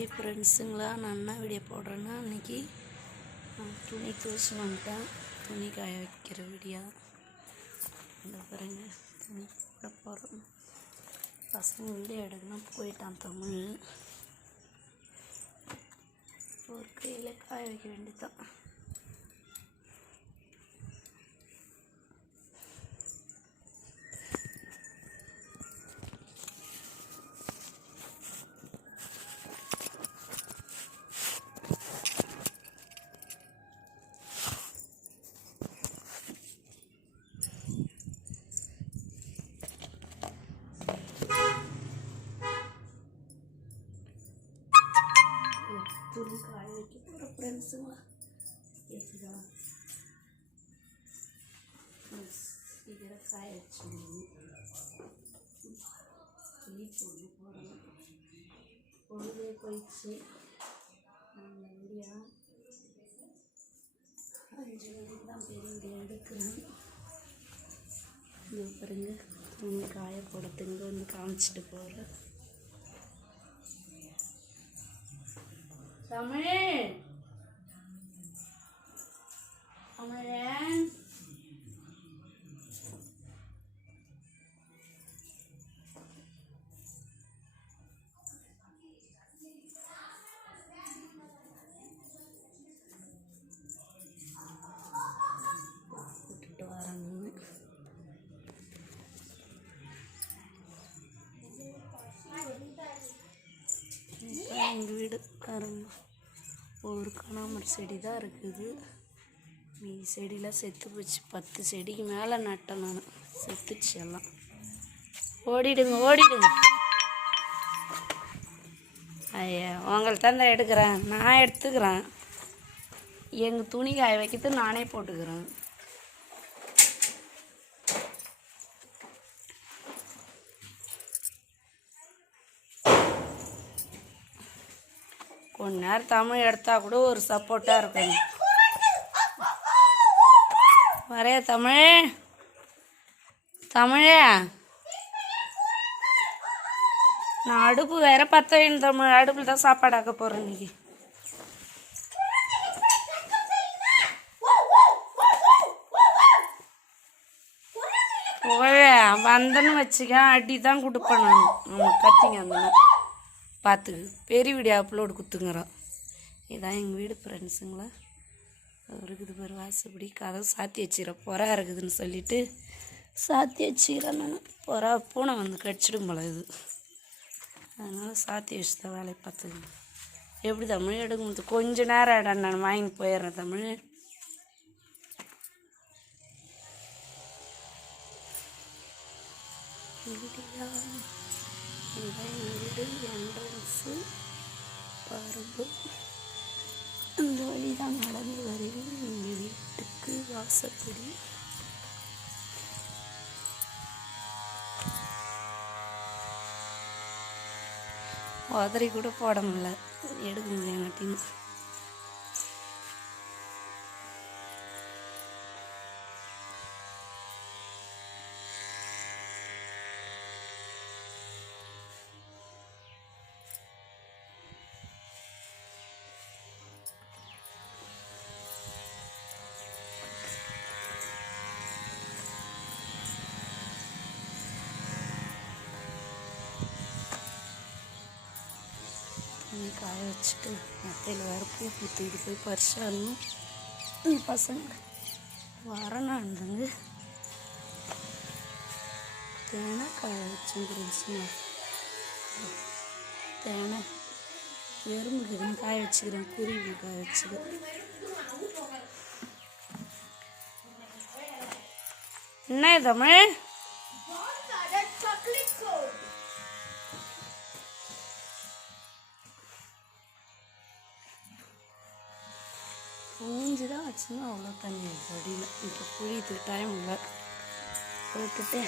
Hi ஃப்ரெண்ட்ஸுங்களா, நான் என்ன video போடுறேன்னா இன்றைக்கி துணி துவைச்சி வந்துட்டேன். துணி காய வைக்கிற வீடியோ இந்த பாருங்க. துணி போட போகிறோம். பசங்க வீடியோ எடுக்கணும் போயிட்டான் தமிழ். ஒரு கையில் காய வைக்க வேண்டியதான். துணி காய வைக்க போகிற ஃப்ரெண்ட்ஸுங்களா கேட்குதா? இதில் காய வச்சுக்கணும். துணி போடணும். பொழுதே போயிடுச்சு. நான் வீடியோ 5 மணிக்கு தான் பெரிய வீடியோ எடுக்கிறேன். இது பாருங்க, துணி காய போடுறதுங்க வந்து காமிச்சிட்டு போகிறேன். தமிழ் தமிழன் விட்டுட்டு வரேன்னு எங்கள் வீடு பாருங்க. ஒரு கனகாமரம் செடி தான் இருக்குது. மீதி செடியெலாம் செத்து போச்சு. 10 செடிக்கு மேலே நட்டேன் நான். செத்துச்சு எல்லாம். ஓடிடுங்க ஓடிடுங்க. ஐயா, உங்கள்கிட்ட தான் எடுக்கிறேன். நான் எடுத்துக்கிறேன். எங்கள் துணி காய வைக்கிறது நானே போட்டுக்கிறேன். கொஞ்ச நேரம் தமிழ் எடுத்தால் கூட ஒரு சப்போர்ட்டாக இருக்கும். வரைய தமிழ் தமிழே, நான் அடுப்பு வேற பற்ற வேணும் தமிழ். அடுப்பில் தான் சாப்பாடு ஆக்க போகிறேன் இன்னைக்கு. வந்தன்னு வச்சுக்க அடி தான் கொடுப்பேன் நான். நம்ம கத்திங்க அந்த மாதிரி பார்த்துக்கு பெரிய வீடியோ அப்லோடு குத்துங்கிறோம். இதுதான் எங்கள் வீடு ஃப்ரெண்ட்ஸுங்களா. இருக்குது பேர் வாசப்படி. கதவு சாத்தி வச்சுக்கிறேன். புறா இருக்குதுன்னு சொல்லிவிட்டு சாத்தி வச்சுக்கிறேன் நான். புறா பூனை வந்து கடிச்சிடும் போல இது. அதனால் சாத்தி வச்சு தான் வேலையை பார்த்துக்கணும். எப்படி தமிழ் எடுக்க முடியும்? கொஞ்ச நேரம் இடம் நான் வாங்கி போயிடுறேன் தமிழ். இதுதான் வீடு என்ட்ரன்ஸு பாருங்க. இந்த வழி தான் நடந்து வருவேன் எங்கள் வீட்டுக்கு. வாசப்படி உதறி கூட போட முடியல, எடுக்க முடியாங்கட்டின்னு. துணி காய வச்சுட்டு மட்டையில் வேறு பூ பூத்திட்டு போய் பறிச்சாலும் பசங்க வரனாண்டுங்க. தேனை காய வச்சுருந்துச்சுங்க. தேனை எறும்புக்கு காய வச்சுக்கிறேன். குருவி காய வச்சுக்கிறேன். என்ன தமிழ்? மூஞ்சி தான் வச்சுன்னா அவ்வளோ தண்ணி அடியில். இப்போ புழியத்துக்கு டைம் இல்லை. போட்டுட்டு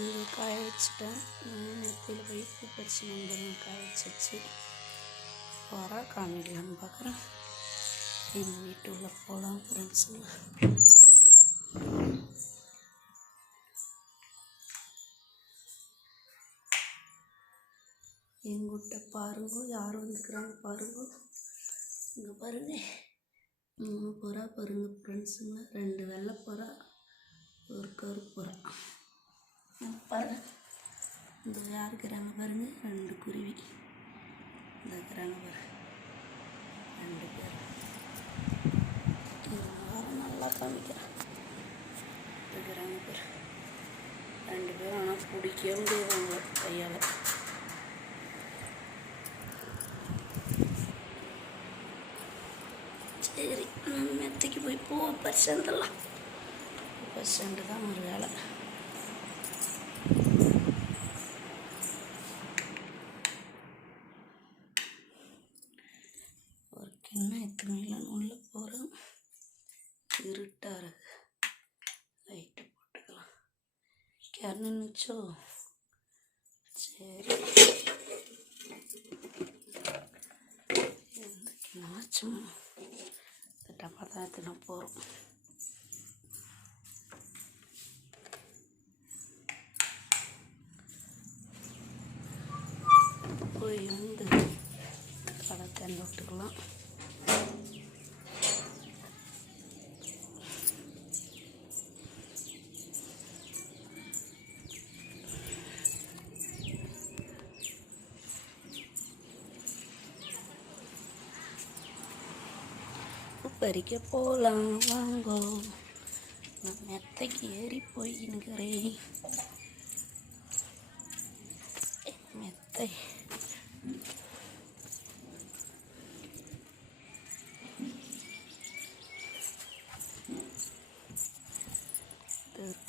இங்கே காய வச்சுட்டேன். நெத்தியில் போய் பூ பறிச்சு வந்துடுறேன். காய வச்சு வர காமிக்கலான்னு பார்க்குறேன். எங்கள் வீட்டுக்குள்ளே போகலாம் ஃப்ரெண்ட்ஸுங்க. எங்கிட்ட பாருங்க யார் வந்துக்கிறாங்க பாருங்க. இங்கே பாருங்க 3 புறா பாருங்க ஃப்ரெண்ட்ஸுங்க. 2 வெள்ளை புறா, ஒரு கருப்பு புறா. பாருங்க இந்த யார் இருக்கிறாங்க பாருங்க. 2 குருவி இந்த இருக்கிறாங்க பாருங்க. 2 பேர் நல்லா காமிக்கிறேன் இருக்கிறாங்க பாரு. 2 பேரும் ஆனால் பிடிக்கவே முடியாதுங்க கையால். சரி மெத்தைக்கு போய் பூவை பறிச்சு வந்துடலாம். பறிச்சு தான் ஒரு வேலை. ஒரு கிண்ணம் எத்தனைலான்னு உள்ளே போகிறோம். இருட்டாக இருக்கு. லைட்டு போட்டுக்கலாம். கிணறு நிச்சோ. சரி எந்த கிணாச்சும் டப்பா தான் எடுத்துன்னு போகிறோம். போய் வந்து கடை தண்ணி விட்டுக்கலாம். பறிக்க போகலாம் வாங்கோ. நான் மெத்தைக்கு ஏறி போயின்னுக்கிறேன். மெத்தை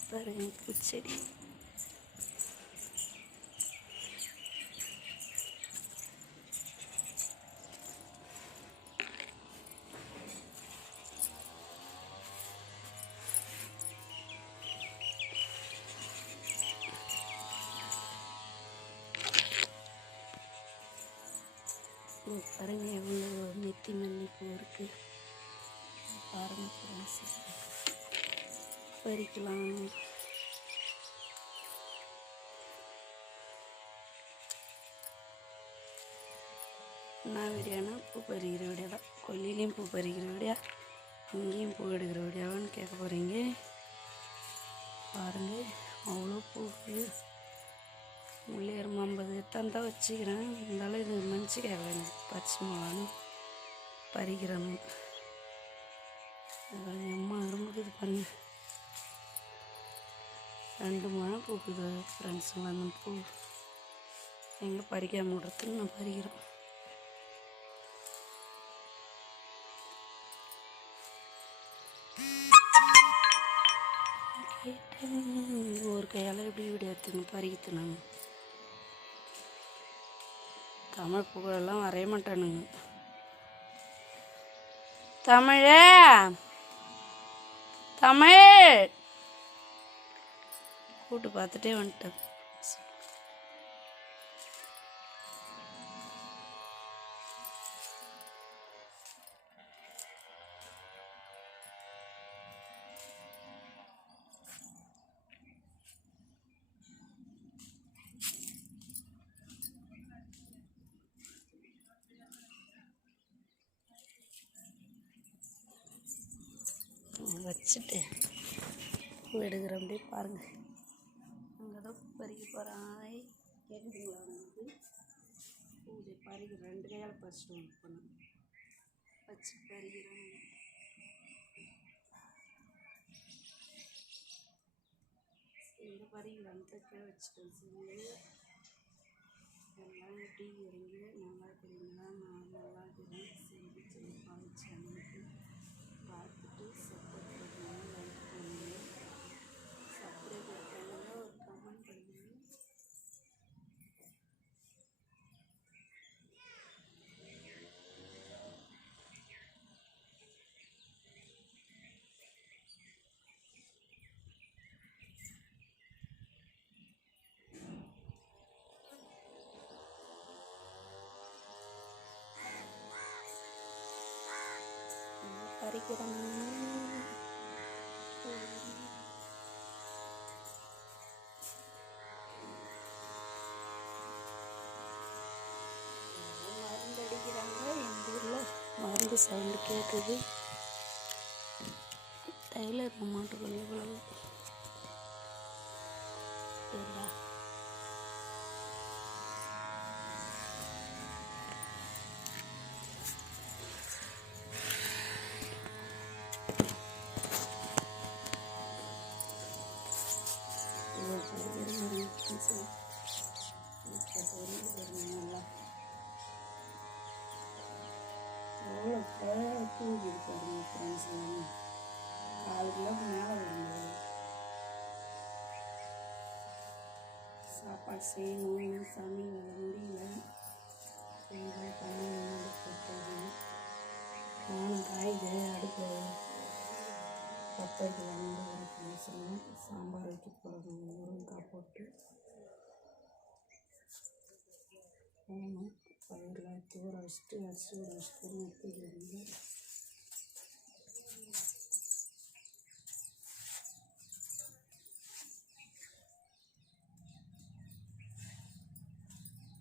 பாருங்க பூச்செடி. பாருங்க எவ்வளோ நெத்தி மல்லிப்பூ இருக்குது பாருங்க ஃப்ரெண்ட்ஸ். பறிக்கலாம். நான் வீடியோனா பூ பறிக்கிற வீடியோ தான். கொல்லிலையும் பூ பறிக்கிற வீடியோ, இங்கேயும் பூ எடுக்கிற வீடியோவான்னு கேட்க போகிறீங்க. பாருங்கள் அவ்வளோ பூக்கு. முள்ளியார் 50 எத்தான் தான் வச்சுக்கிறேன். இருந்தாலும் இது மன்னிச்சிக்காக பச்சை மிளகான்னு பறிக்கிறேன். அம்மா அரும்புக்குது பண்ணு. 2 முழம் பூக்குது ஃப்ரெண்ட்ஸுங்க. அந்த பூ எங்கே பறிக்காம விடுறதுன்னு நான் பறிக்கிறேன். ஒரு கையால் எப்படி வீடியோ எடுத்துன்னு பறிக்கணும். தமிழ் புகழெல்லாம் வரைய மாட்டானுங்க. தமிழ் கூட்டு பார்த்துட்டே வந்துட்டேன். வச்சுட்டு பூ எடுக்கிற அப்படியே பாருங்கள். அங்கே தான் பூ பறிக்க போகிறான். கேட்குதுங்களா வந்து பூஜை பறிக்க 2 கையால் பறிச்சுட்டு வந்து பண்ணேன். வச்சு பறிக்கிறேன். எங்கே பறிக்கலான்னு தைக்க வச்சுட்டேன். சரி எல்லாம் எப்படி இறங்கி நல்லா இருக்கிறீங்களா? நான் நல்லா இருக்கிறேன். சரி சரி பாதிச்சு பார்த்துட்டு சப்போர்ட் பண்ணுங்க, லைக் பண்ணுங்க, சப்ஸ்கிரைப் பண்ணுங்க, ஒரு கமெண்ட் பண்ணுங்க. அடிக்கிறாங்க. மருந்து அடிக்கிறாங்க. எங்கள் ஊரில் மருந்து சவுண்டு கேட்குது. டைலர் மாட்டுக்குள்ள இவ்வளவு சரிங்களா? எவ்வளோ தூக்கி இருக்காருங்க ஃப்ரெண்ட்ஸ். 4 கிலோக்கு மேலே வரும்போது சாப்பாடு செய்யணும். சமையல் வேலை முடியல. தண்ணி போட்டாங்க. நானும் காய்கறி அடுப்பு பற்ற வைக்கலான்னு ஒரு சொன்னேன். சாம்பார் வைக்க போகிறோம். முருங்கைக்காய் போட்டு போகணும். பயிரெலாம் தூர வச்சுட்டு அரிசி ஊற வச்சுட்டு நெத்திக்கு வந்து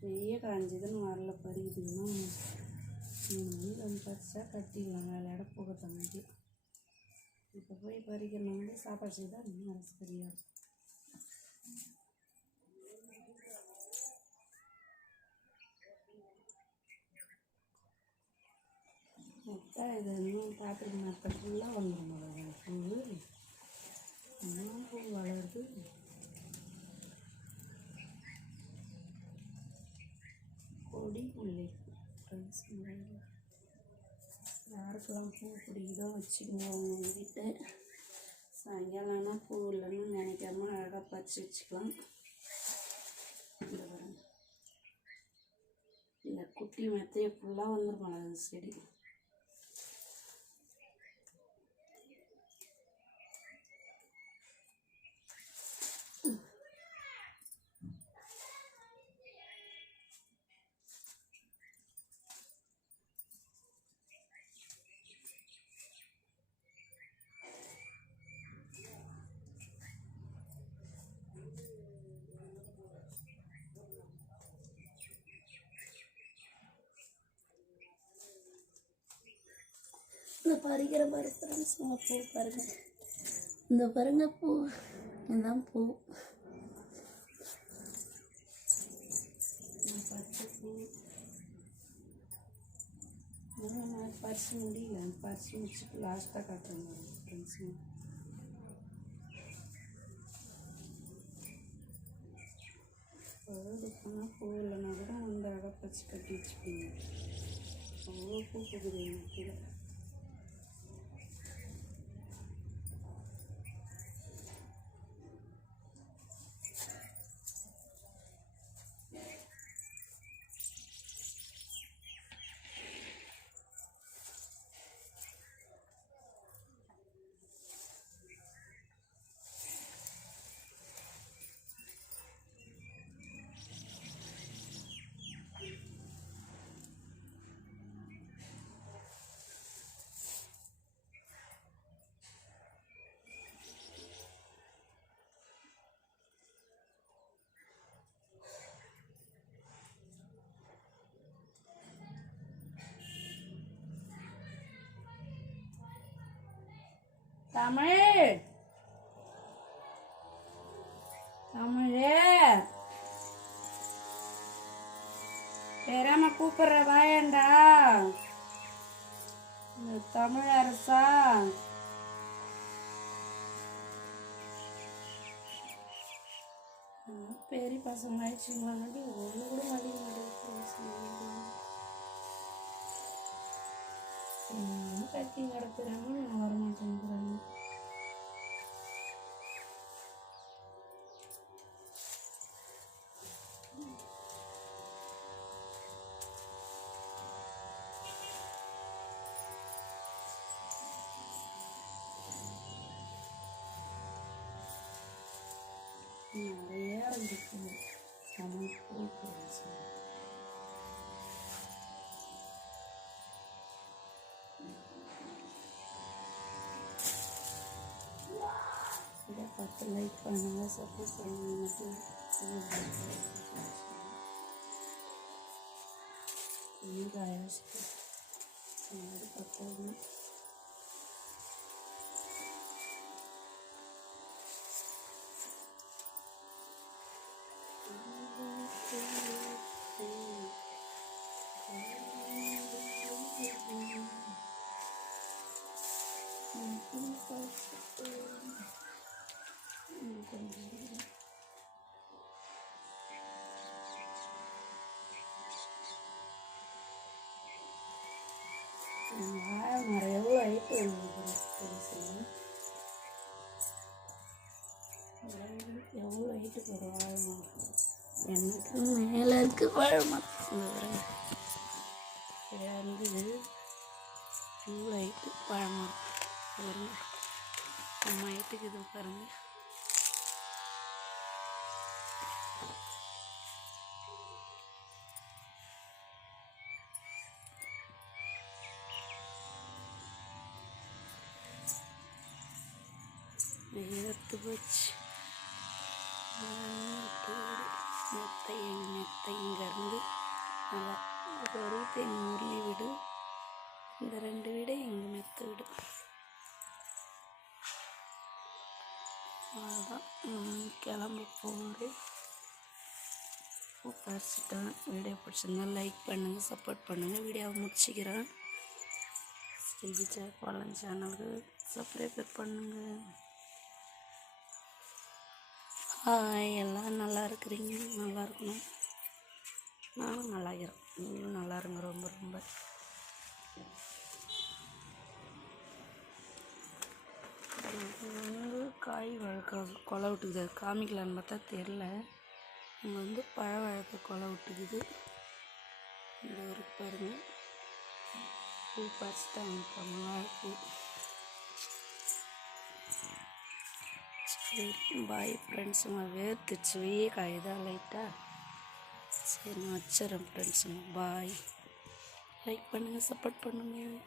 வெய்ய காஞ்சதுன்னு வரல பறிக்குதுன்னா 3 மணிக்கு வந்து பறிச்சா கட்டிக்கலாம். வேலையோட போக தம்பிக்கு. இப்போ போய் பறிக்கணும். சாப்பாடு செய்தால் இன்னும் அது சரியாக முட்டை. இது இன்னும் காத்திரி மரத்தை ஃபுல்லாக வந்துடும் போல. பூ இன்னும் பூ வளருது. கொடி முல்லை ஃப்ரெண்ட்ஸ். யாருக்கெல்லாம் பூ பிடிக்குதோ வச்சுக்கோங்க அவங்க வீட்டை. சாயங்காலம்னா பூ இல்லைன்னு நினைக்காம அழகாக பறித்து வச்சுக்கலாம். இந்த குட்டி மெத்தையை ஃபுல்லாக வந்துடும் மிளகு செடி. இந்த பறிக்கிற பாரு ஃப்ரெண்ட்ஸ். பூ பாருங்க. இந்த பாருங்க பூ. இதுதான் பூ. பச்சை பூ பறிச்சு முடியல. பறிச்சு முடிச்சுட்டு லாஸ்ட்டாக காட்டுறேன் ஃப்ரெண்ட்ஸு. போனால் பூ இல்லைன்னா கூட அந்த அழகாக பறிச்சு கட்டி வச்சுப்பீங்க. அவ்வளோ பூ போகுது எனக்கு கீழே. தமிழ் தமிழே பெறாம கூப்பிடுற வாயண்டா. இந்த தமிழ் அரசா பெரிய பசங்க ஆயிடுச்சுங்களாண்டி ஒன்று கூட மதிய மாட்டேங்குது. கத்தி நடத்துறாங்க. நான் வரமாட்டேங்கிறாங்க. நிறைய இருந்துச்சு. லைக் பண்ணுங்கள், சப்போர்ட் பண்ணுங்கள். மரம் எவ்வளோ ஹைட்டு எவ்வளோ ஹைட்டுக்கு ஒரு வாழை மரம், எனக்கு மேலே இருக்கு வாழை மரம். இருந்து இவ்வளோ ஹைட்டு வாழை மரம் பாருங்க, நம்ம ஹைட்டுக்கு இது பாருங்க. எடுத்து போச்சு மெத்தை இங்கேருந்து நல்லா ஒரு வீட்டு எங்கள் முரளி வீடு, இந்த 2 வீடு எங்கள் மெத்த வீடு. அவ்வளோதான், கிளம்ப போகிறேன். பறிச்சிட்டேன். வீடியோ பிடிச்சிருந்தா லைக் பண்ணுங்கள், சப்போர்ட் பண்ணுங்கள். வீடியோவை முடிச்சுக்கிறேன். செல்வி பாலன் சேனலுக்கு சப்ஸ்கிரைப் பண்ணுங்கள். ஹாய், எல்லாம் நல்லா இருக்கிறீங்க, நல்லா இருக்கணும். நானும் நல்லா இருக்கிறேன், நீங்களும் நல்லா இருங்க. ரொம்ப ரொம்ப காய் வழக்க கொலை விட்டுக்குது, காமிக்கலான்னு பார்த்தா தெரில. இங்கே பழ வழக்க கொலை விட்டுக்குது. இந்த ஒரு பாருங்க, பூ பறிச்சுட்டு அனுப்பாங்க வாழைப்பூ. சரி, பாய் ஃப்ரெண்ட்ஸுங்க. வேர்த்துச்சு, வெய்ய காயுதான் லைட்டாக. சரி, நான் வச்சிடறேன் ஃப்ரெண்ட்ஸுங்க. பாய். லைக் பண்ணுங்கள், சப்போர்ட் பண்ணுங்கள்.